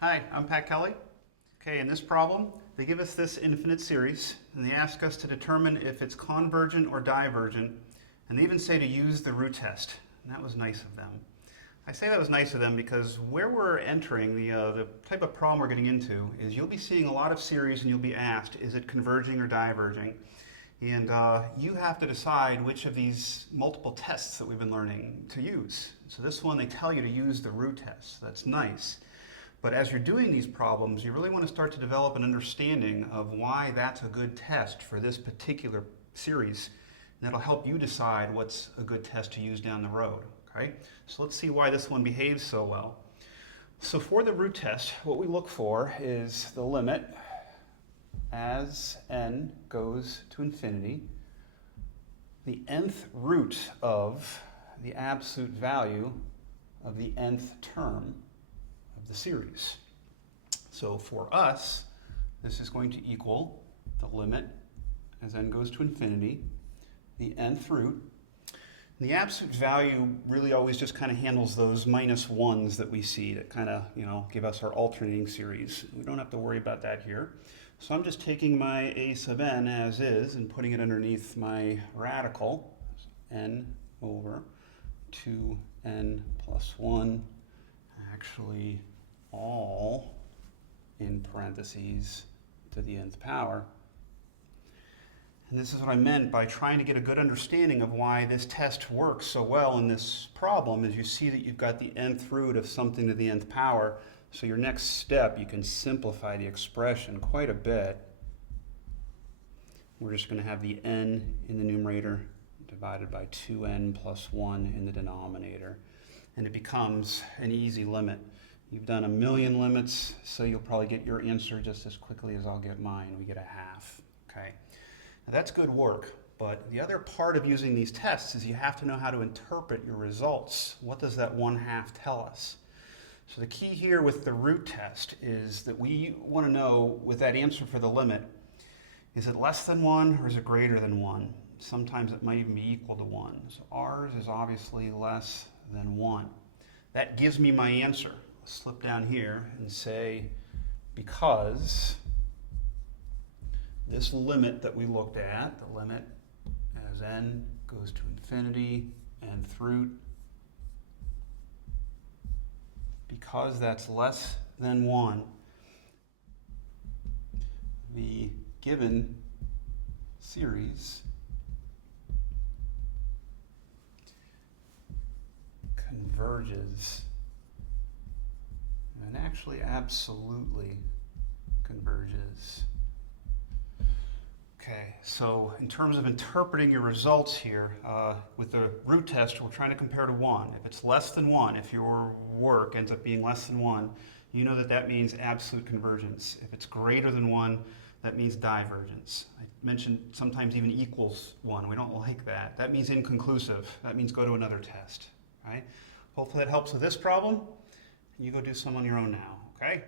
Hi, I'm Pat Kelly. Okay, in this problem, they give us this infinite series, and they ask us to determine if it's convergent or divergent, and they even say to use the root test, and that was nice of them. I say that was nice of them because where we're entering, the type of problem we're getting into, is you'll be seeing a lot of series and you'll be asked, is it converging or diverging? And you have to decide which of these multiple tests that we've been learning to use. So this one, they tell you to use the root test. That's nice. But as you're doing these problems, you really want to start to develop an understanding of why that's a good test for this particular series. And that'll help you decide what's a good test to use down the road. Okay? So let's see why this one behaves so well. So for the root test, what we look for is the limit as n goes to infinity, the nth root of the absolute value of the nth term of the series. So for us, this is going to equal the limit as n goes to infinity, the nth root. And the absolute value really always just kind of handles those minus ones that we see that kind of, give us our alternating series. We don't have to worry about that here. So I'm just taking my a sub n as is and putting it underneath my radical, n over 2n plus 1, actually all in parentheses to the nth power. And this is what I meant by trying to get a good understanding of why this test works so well in this problem, is you see that you've got the nth root of something to the nth power. So your next step, you can simplify the expression quite a bit. We're just going to have the n in the numerator divided by 2n plus 1 in the denominator. And it becomes an easy limit. You've done a million limits, so you'll probably get your answer just as quickly as I'll get mine. We get a half. Okay. Now that's good work, but the other part of using these tests is you have to know how to interpret your results. What does that 1/2 tell us? So the key here with the root test is that we want to know, with that answer for the limit, is it less than 1 or is it greater than 1? Sometimes it might even be equal to 1. So ours is obviously less than 1. That gives me my answer. I'll slip down here and say, because this limit that we looked at, the limit as n goes to infinity, nth root, because that's less than 1, the given series converges, and actually absolutely converges. Okay, so in terms of interpreting your results here, with the root test, we're trying to compare to 1. If it's less than 1, if your work ends up being less than 1, you know that that means absolute convergence. If it's greater than 1, that means divergence. I mentioned sometimes even equals 1. We don't like that. That means inconclusive. That means go to another test. Right? Hopefully that helps with this problem, and you go do some on your own now. Okay?